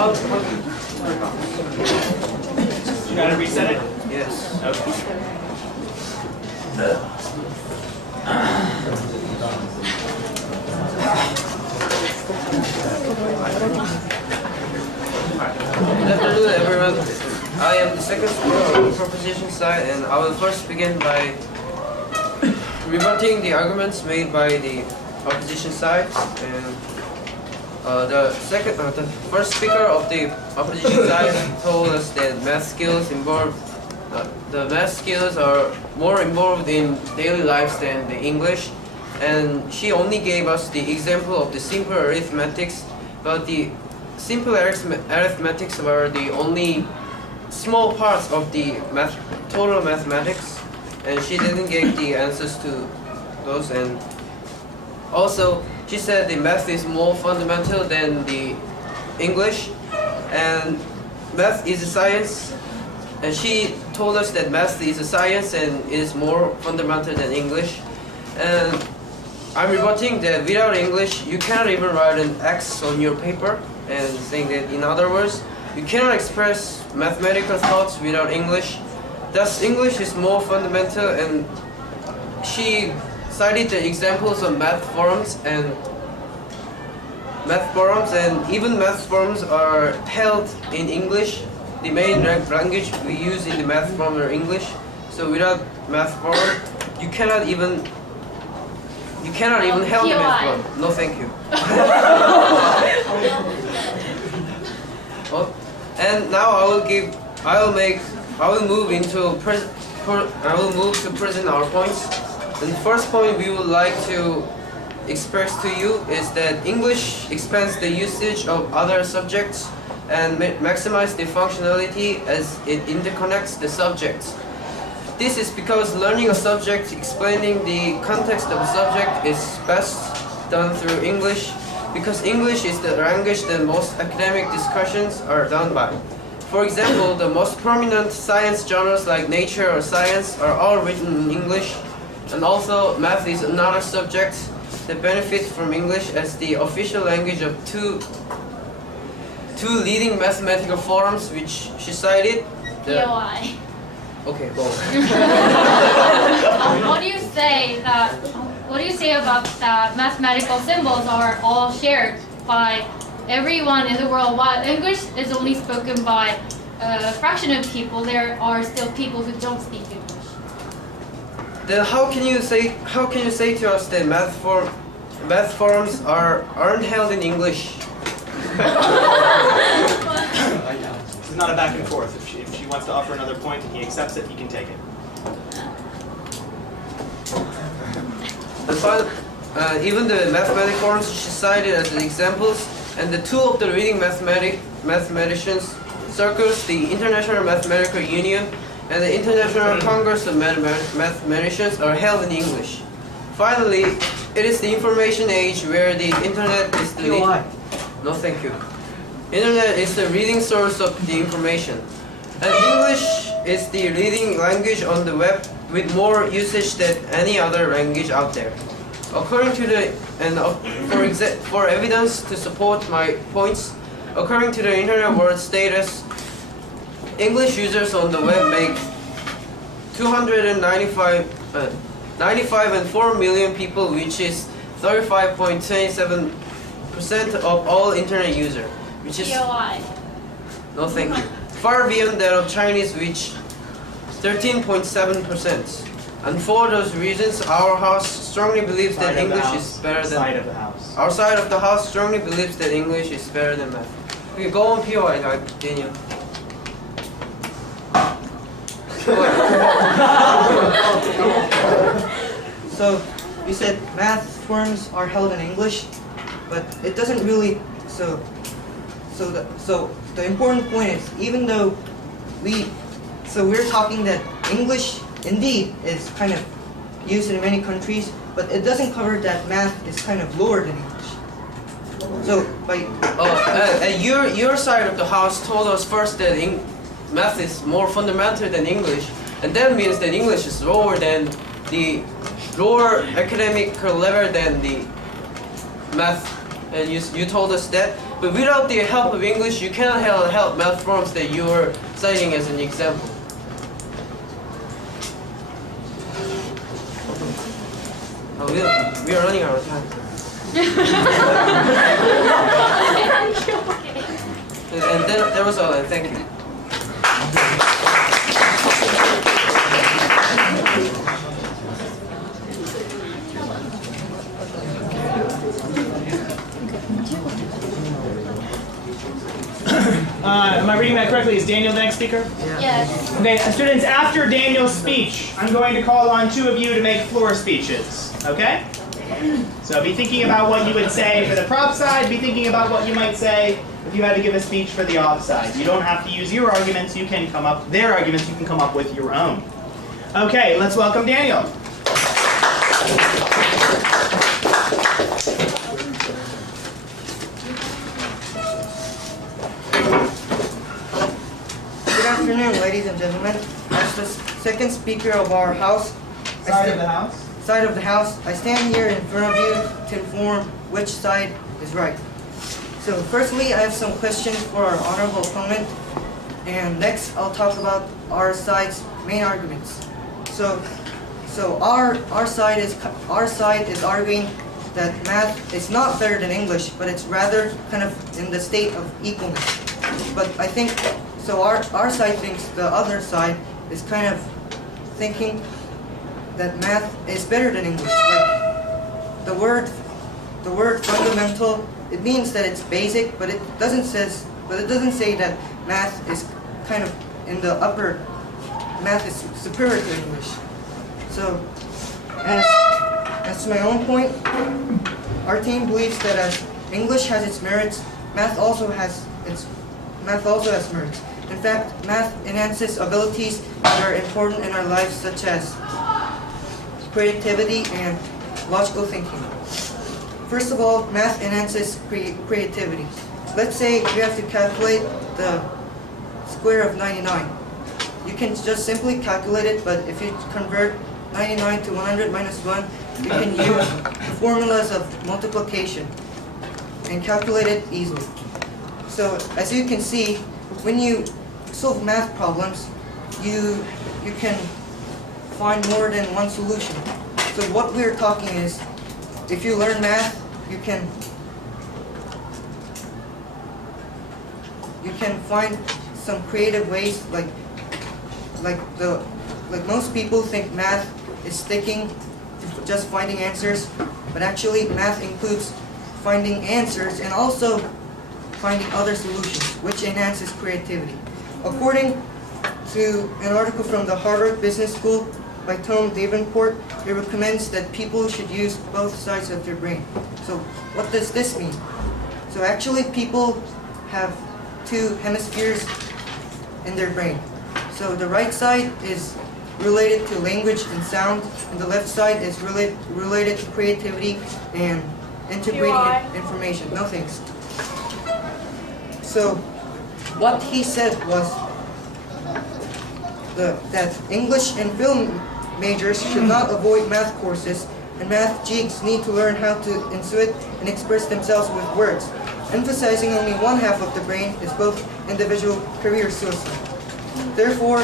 You gotta reset it? Yes. Okay. Good afternoon, everyone. I am the second speaker on the proposition side, and I will first begin by rebutting the arguments made by the opposition side. And the first speaker of the opposition side told us that the math skills are more involved in daily lives than the English, and she only gave us the example of the simple arithmetics, but the simple arithmetics are the only small parts of the total mathematics, and she didn't give the answers to those. And also she said the math is more fundamental than the English, and math is a science, and she told us that math is a science and is more fundamental than English. And I'm rebutting that without English you cannot even write an X on your paper, and saying that in other words you cannot express mathematical thoughts without English. Thus English is more fundamental, and she cited the examples of math forums, and even math forums are held in English. The main language we use in the math forum are English. So without math forum, you cannot even held the math forum. No, thank you. And now I will move to present our points. And the first point we would like to express to you is that English expands the usage of other subjects and maximize the functionality as it interconnects the subjects. This is because learning a subject, explaining the context of a subject is best done through English, because English is the language that most academic discussions are done by. For example, the most prominent science journals like Nature or Science are all written in English, and also math is another subject that benefits from English as the official language of two leading mathematical forums, which she cited. TOI. Okay, go on. What do you say about that mathematical symbols are all shared by everyone in the world, while English is only spoken by a fraction of people? There are still people who don't speak English. Then how can you say to us that math forums aren't held in English? This is not a back and forth. If she wants to offer another point and he accepts it, he can take it. Even the mathematical forums she cited as examples, and the two of the leading mathematicians circles, the International Mathematical Union and the International Congress of Mathematicians, are held in English. Finally, it is the information age where the internet is the No, thank you. Internet is the leading source of the information, and English is the leading language on the web with more usage than any other language out there. According to for evidence to support my points, according to the Internet World Status, English users on the web make 95.4 million people, which is 35.27% of all Internet users, which is no, thank you. Far beyond that of Chinese, which 13.7%. And for those reasons, our house strongly believes that English is better than our side of the house strongly believes that English is better than math. Okay, go on POI, Daniel. So you said math forums are held in English, but it doesn't really. So the important point is, even though we're talking that English indeed is kind of used in many countries, but it doesn't cover that math is kind of lower than English. So by your side of the house told us first that math is more fundamental than English, and that means that English is lower academic level than the math. And you told us that, But without the help of English, you cannot help math forms that you are citing as an example. Oh, we are running out of time. And then that was all. Thank you. Am I reading that correctly? Is Daniel the next speaker? Yes. Okay, students, after Daniel's speech, I'm going to call on two of you to make floor speeches, okay? So be thinking about what you would say for the prop side, be thinking about what you might say if you had to give a speech for the off side. You don't have to use your arguments, you can come up, their arguments, you can come up with your own. Okay, let's welcome Daniel. Good afternoon, ladies and gentlemen. As the second speaker of our house, Side of the house. I stand here in front of you to inform which side is right. So firstly, I have some questions for our honorable opponent, and next I'll talk about our side's main arguments. So our side is arguing that math is not better than English, but it's rather kind of in the state of equalness. But I think so. Our side thinks the other side is kind of thinking that math is better than English. Like the word fundamental, it means that it's basic, but it doesn't say that math is kind of in the upper. Math is superior to English. So, as to my own point, our team believes that as English has its merits, math also has merits. In fact, math enhances abilities that are important in our lives, such as creativity and logical thinking. First of all, math enhances creativity. Let's say you have to calculate the square of 99. You can just simply calculate it, but if you convert 99 to 100 minus 1, you can use the formulas of multiplication and calculate it easily. So as you can see, when you solve math problems, you can find more than one solution. So what we're talking is, if you learn math, you can find some creative ways, like most people think math is sticking to just finding answers, but actually math includes finding answers and also finding other solutions, which enhances creativity. According to an article from the Harvard Business School by Tom Davenport, it recommends that people should use both sides of their brain. So what does this mean? So actually people have two hemispheres in their brain. So the right side is related to language and sound, and the left side is related to creativity and integrating information. No thanks. So what he said was that English and film majors should not avoid math courses, and math geeks need to learn how to intuit and express themselves with words. Emphasizing only one half of the brain is both individual career suicide. Therefore,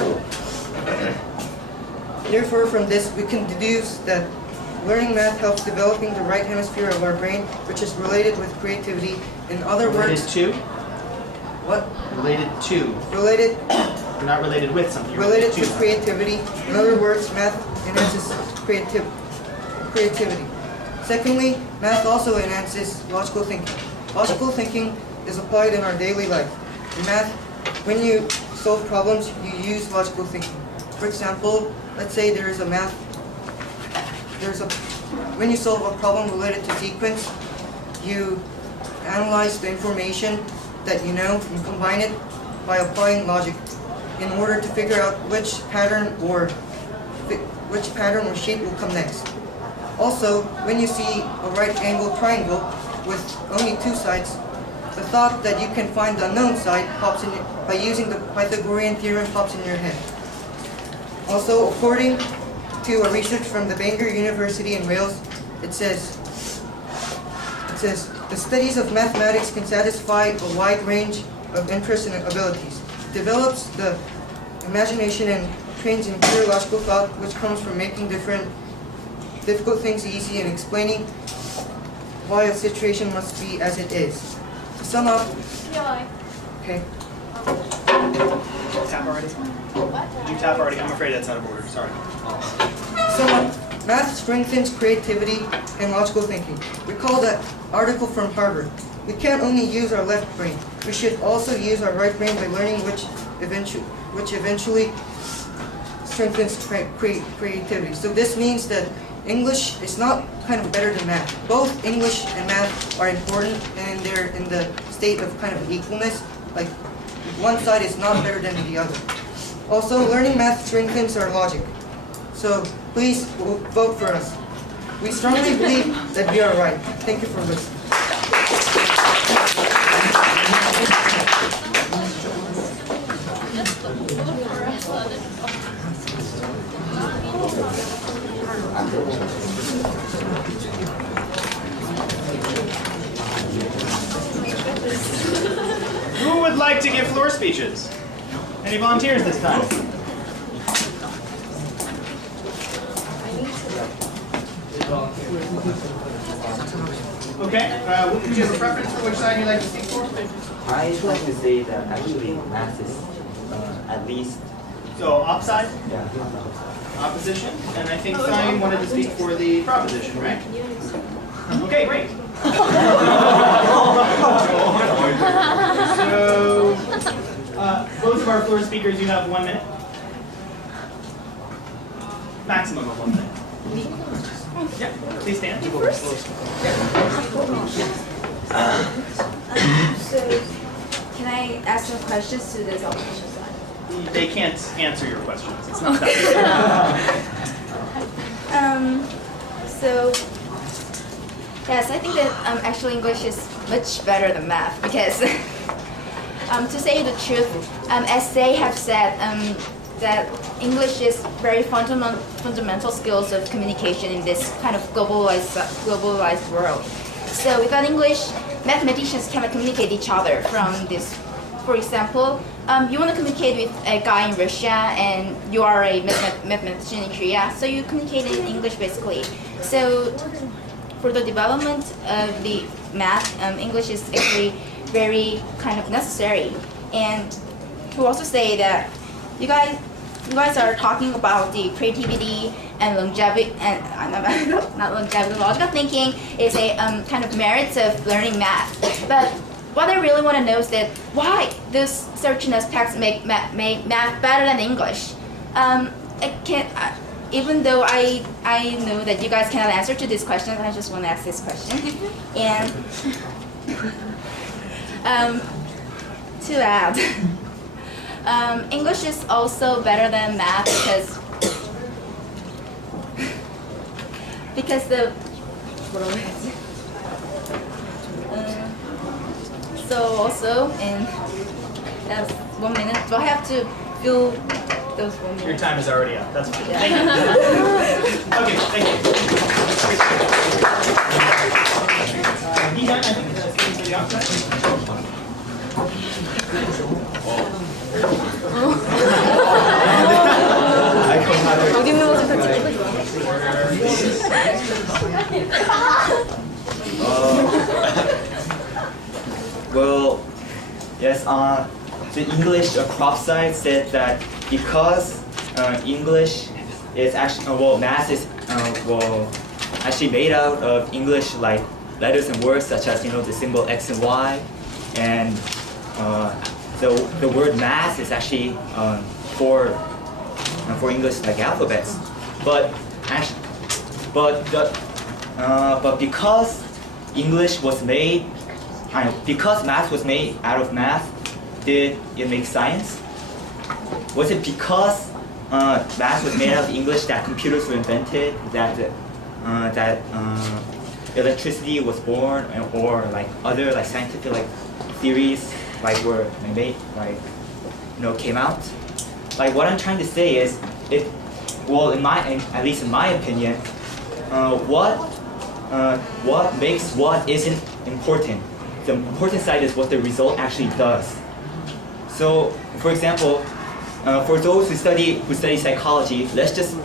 from this, we can deduce that learning math helps developing the right hemisphere of our brain, which is related with creativity. In other words, Related to? What? Related to. Related. You're not related with something. You're Related to something. creativity. In other words, math enhances creativity. Secondly, math also enhances logical thinking. Logical thinking is applied in our daily life. In math, when you solve problems, you use logical thinking. For example, let's say when you solve a problem related to sequence, you analyze the information that you know and combine it by applying logic in order to figure out which pattern or shape will come next. Also, when you see a right-angled triangle with only two sides, the thought that you can find the unknown side by using the Pythagorean theorem pops in your head. Also, according to a research from the Bangor University in Wales, it says The studies of mathematics can satisfy a wide range of interests and abilities, develops the imagination and trains in pure logical thought, which comes from making difficult things easy and explaining why a situation must be as it is. To sum up, okay. Tap already? Did you tap already? I'm afraid that's out of order. Sorry. Math strengthens creativity and logical thinking. Recall that article from Harvard. We can't only use our left brain. We should also use our right brain by learning which eventually strengthens creativity. So this means that English is not kind of better than math. Both English and math are important, and they're in the state of kind of equalness. Like one side is not better than the other. Also, learning math strengthens our logic. So please vote for us. We strongly believe that we are right. Thank you for listening. Who would like to give floor speeches? Any volunteers this time? Okay. Do you have a preference for which side you'd like to speak for? I'd like to say that actually math is at least. So, offside? Yeah. Opposition? And I think Simon wanted to speak for the proposition, right? Okay, great. So, both of our floor speakers, you have 1 minute. Maximum of 1 minute. Yeah, please stand. So, can I ask some questions to this opposition side? They can't answer your questions. It's not that. So, yes, I think that actually English is much better than math because, to say the truth, as they have said, that English is very fundamental skills of communication in this kind of globalized world. So without English, mathematicians cannot communicate each other from this. For example, you want to communicate with a guy in Russia and you are a mathematician in Korea, so you communicate in English basically. So for the development of the math, English is actually very kind of necessary. And to also say that you guys are talking about the creativity and longevity, and not longevity, logical thinking is a kind of merits of learning math. But what I really want to know is that why these certain aspects make math better than English. Even though I know that you guys cannot answer to this question, I just want to ask this question. And to add, English is also better than math because the so also in 1 minute, do I have to fill those 1 minute? Your time is already up. That's fine. Yeah. Thank you. Okay, thank you. I think that's the outside. 어디 있는 모습 다 Well, yes. The English crop side said that because English is actually math is actually made out of English like letters and words such as the symbol X and Y, and the word math is actually for English like alphabets, but because English was made, because math was made out of math, did it make science? Was it because math was made out of English that computers were invented, that electricity was born, or like other like scientific like theories like were made, like came out? Like what I'm trying to say is, at least in my opinion, what what makes what isn't important. The important side is what the result actually does. So, for example, for those who study psychology, let's just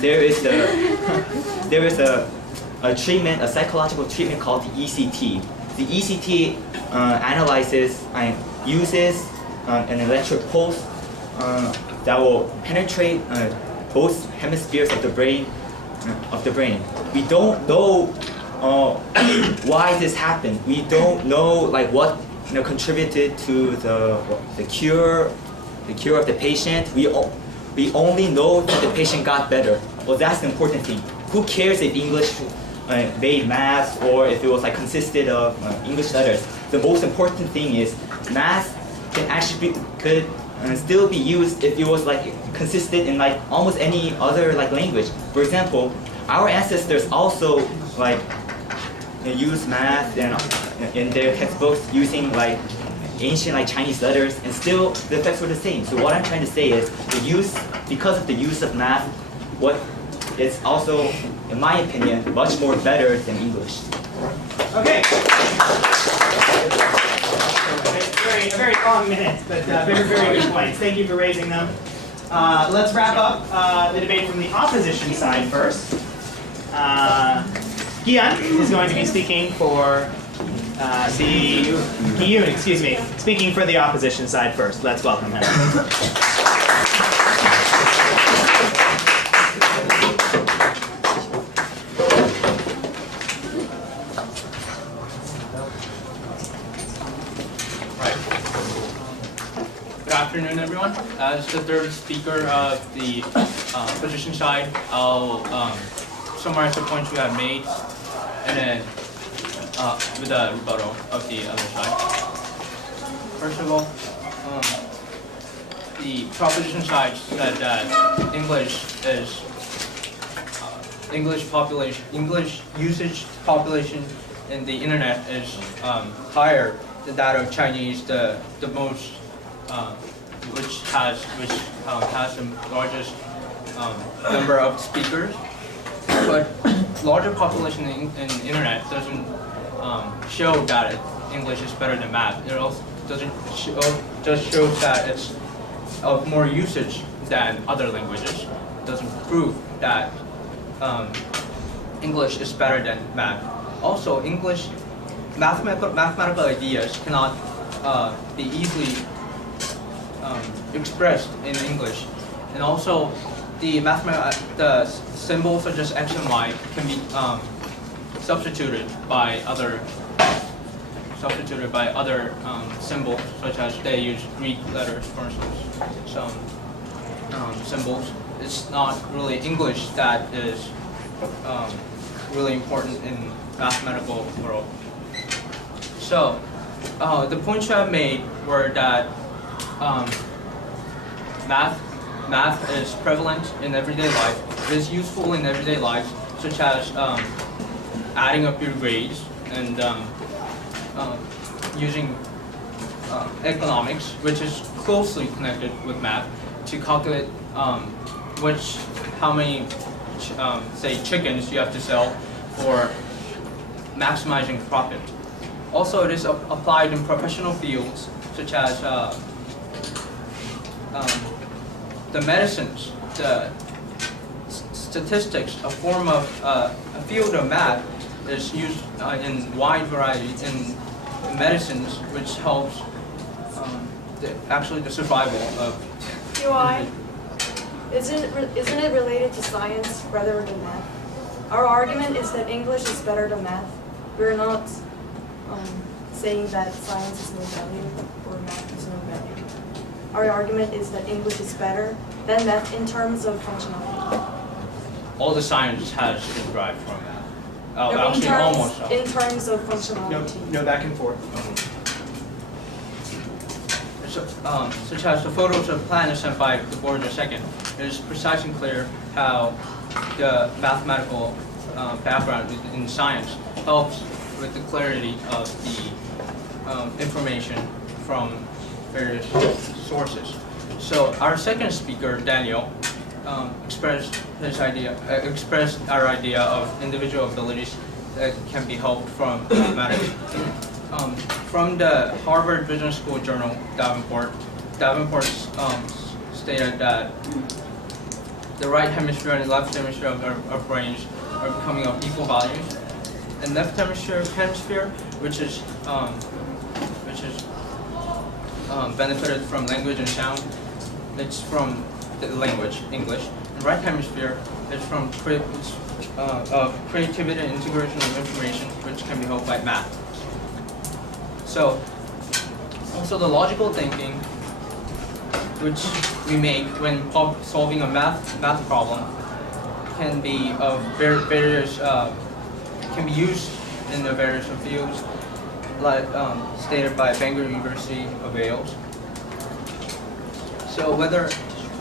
there is a treatment, a psychological treatment called the ECT. The ECT analyzes and uses an electric pulse that will penetrate both hemispheres of the brain. We don't know why this happened. We don't know like what contributed to the cure of the patient. We only know that the patient got better. Well, that's the important thing. Who cares if English made math or if it was like consisted of English letters? The most important thing is math can actually could still be used if it was like consisted in like almost any other like language. For example, our ancestors also like use math and in their textbooks using like ancient like Chinese letters, and still the effects were the same. So what I'm trying to say is because of the use of math, it's also, in my opinion, much more better than English. Okay. A very long minute, but very good points. Thank you for raising them. Let's wrap up the debate from the opposition side first. Gian is going to be speaking for speaking for the opposition side first. Let's welcome him. Good afternoon, everyone. As the third speaker of the opposition side, I'll summarize the points we have made, and then with a rebuttal of the other side. First of all, the proposition side said that English usage population in the internet is higher than that of Chinese, the most which has the largest number of speakers. But larger population in the internet doesn't show that English is better than math. It also just shows that it's of more usage than other languages. It doesn't prove that English is better than math. Also, mathematical ideas cannot be easily expressed in English, and also the symbols such as x and y can be substituted by other symbols, such as they use Greek letters, for instance. Some symbols. It's not really English that is really important in mathematical world. So the points I made were that math is prevalent in everyday life. It is useful in everyday life, such as adding up your grades and using economics, which is closely connected with math, to calculate how many say chickens you have to sell for maximizing profit. Also, it is applied in professional fields such as the medicines, the statistics. A form of a field of math is used in wide variety in medicines, which helps the survival of. UI, isn't it related to science rather than math? Our argument is that English is better than math. We're not saying that science is no value or math is no value. Our argument is that English is better than math in terms of functionality. All the science has been derived from math. No, Actually, almost all. in terms of functionality. No back and forth. Such as the photos of planets sent by the Voyager 2nd, it is precise and clear how the mathematical background in science helps with the clarity of the information from various sources. So our second speaker, Daniel, expressed our idea of individual abilities that can be helped from mathematics. From the Harvard Business School journal, Davenport stated that the right hemisphere and the left hemisphere of our brains are becoming of equal values. And left hemisphere, which is benefited from language and sound, it's from the language, English. And right hemisphere is from creativity and integration of information, which can be helped by math. So, also the logical thinking, which we make when solving a math problem, can be of various can be used in the various fields, like stated by Bangor University of Wales. So whether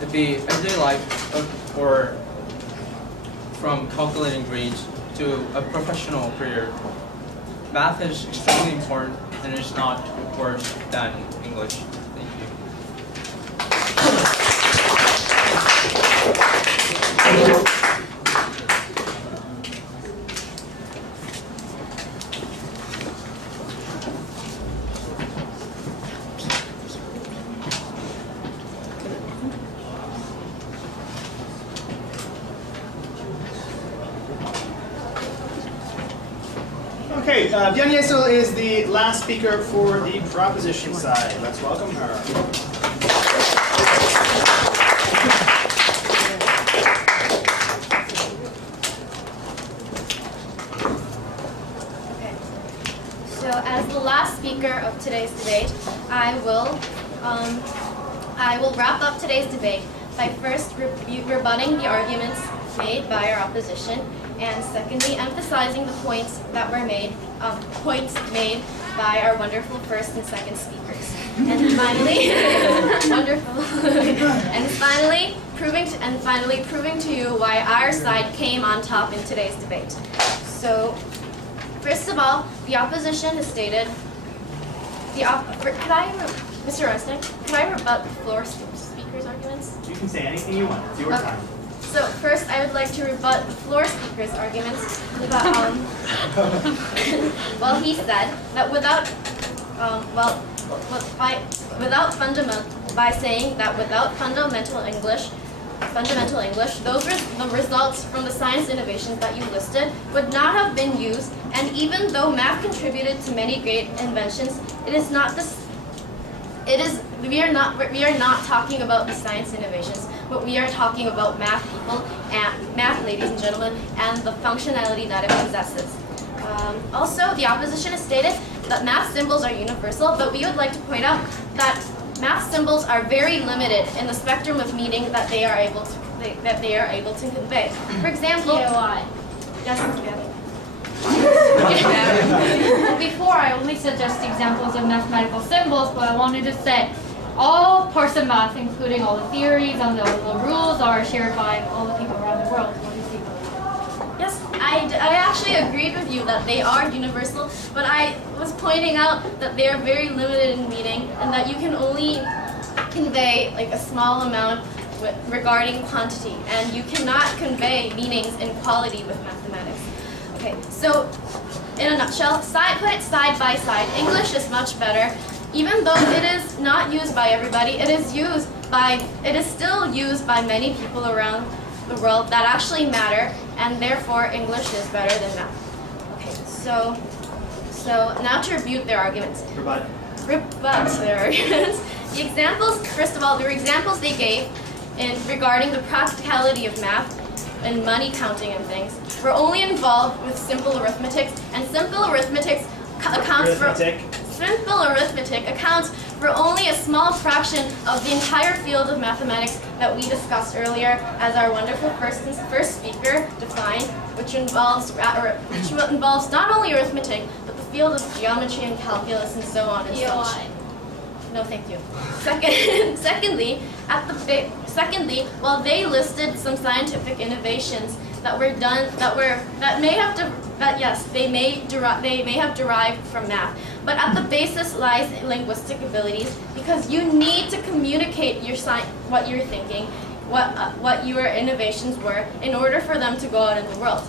it be everyday life or from calculating grades to a professional career, math is extremely important and is not worse than English. Thank you. Okay, Byung Yesil is the last speaker for the proposition side. Let's welcome her. Okay. So as the last speaker of today's debate, I will wrap up today's debate by first rebutting the arguments made by our opposition, and secondly, emphasizing the points that were made, by our wonderful first and second speakers. And finally, wonderful. and finally, proving to you why our side came on top in today's debate. So, first of all, the opposition has stated. Mr. Reznick, could I rebut the floor speakers' arguments? You can say anything you want. It's your time. So first, I would like to rebut the floor speaker's arguments that, well, he said that by saying that without fundamental English, the results from the science innovations that you listed would not have been used, and even though math contributed to many great inventions, we are not talking about the science innovations, but we are talking about math people and math, ladies and gentlemen, and the functionality that it possesses. Also, the opposition has stated that math symbols are universal, but we would like to point out that math symbols are very limited in the spectrum of meaning that they are able to convey. For example, yes, Before, I only suggest examples of mathematical symbols, but I wanted to say all parts of math, including all the theories and all the rules, are shared by all the people around the world. What do you think? Yes, I actually agreed with you that they are universal, but I was pointing out that they are very limited in meaning and that you can only convey like a small amount regarding quantity, and you cannot convey meanings in quality with mathematics. Okay, so in a nutshell, put it side by side. English is much better. Even though it is not used by everybody, it is still used by many people around the world that actually matter, and therefore English is better than math. Okay, so now to rebut their arguments. Rebut Their arguments. The examples they gave regarding the practicality of math and money counting and things were only involved with simple arithmetic, and simple arithmetic accounts for only a small fraction of the entire field of mathematics that we discussed earlier, as our wonderful first speaker defined, which involves not only arithmetic, but the field of geometry and calculus and so on and such. No, thank you. Secondly, while they listed some scientific innovations that were done, they may have derived from math, but at the basis lies linguistic abilities, because you need to communicate what you're thinking, what your innovations were, in order for them to go out in the world.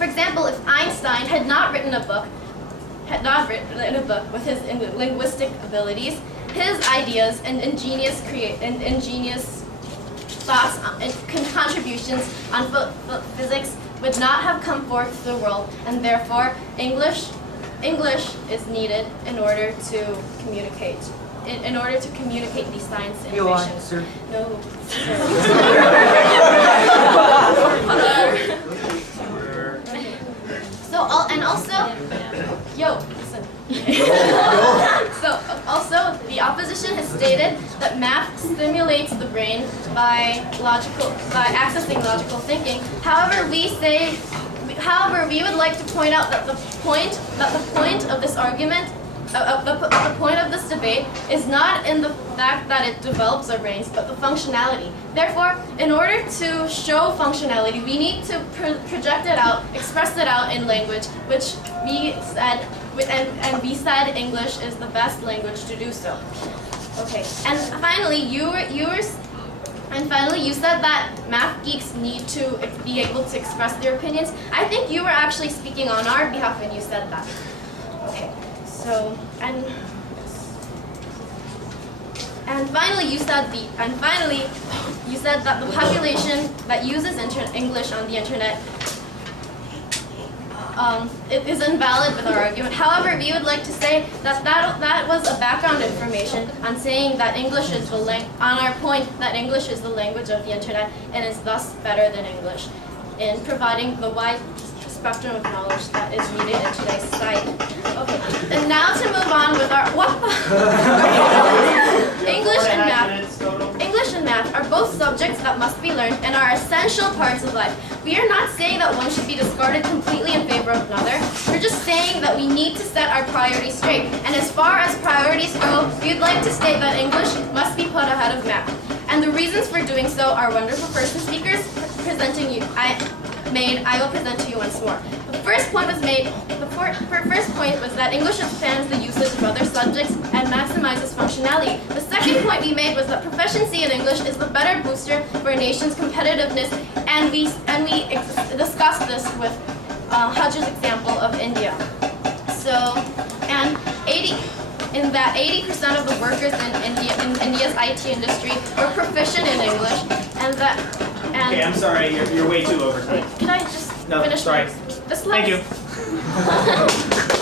For example, if Einstein had not written a book with his linguistic abilities, his ideas and ingenious thoughts and contributions on physics would not have come forth to the world, and therefore English is needed in order to communicate. In order to communicate these science innovations. Sir. No. Listen. So also, the opposition has stated that math stimulates the brain by accessing logical thinking. However, we would like to point out that the point of this argument, the point of this debate, is not in the fact that it develops our brains, but the functionality. Therefore, in order to show functionality, we need to project it out, express it out in language, which we said, and we said English is the best language to do so. Okay, and finally, you said that math geeks need to be able to express their opinions. I think you were actually speaking on our behalf when you said that. Okay, so and finally you said that the population that uses English on the internet it is invalid with our argument. However, we would like to say that was a background information on saying that English is on our point that English is the language of the internet and is thus better than English in providing the wide spectrum of knowledge that is needed in today's society. Okay, and now to move on with our English and math are both subjects that must be learned and are essential parts of life. We are not saying that one should be discarded completely in favor of another. We're just saying that we need to set our priorities straight. And as far as priorities go, we'd like to state that English must be put ahead of math. And the reasons for doing so are wonderful person speakers presenting you. I will present to you once more. The first point was that English expands the usage of other subjects and maximizes functionality. The second point we made was that proficiency in English is the better booster for a nation's competitiveness, and we discussed this with Haj's example of India. So, and 80% of the workers in India's IT industry were proficient in English, and that. Okay, I'm sorry, you're way too over time. Can I just No, finish sorry. this slide? Thank you.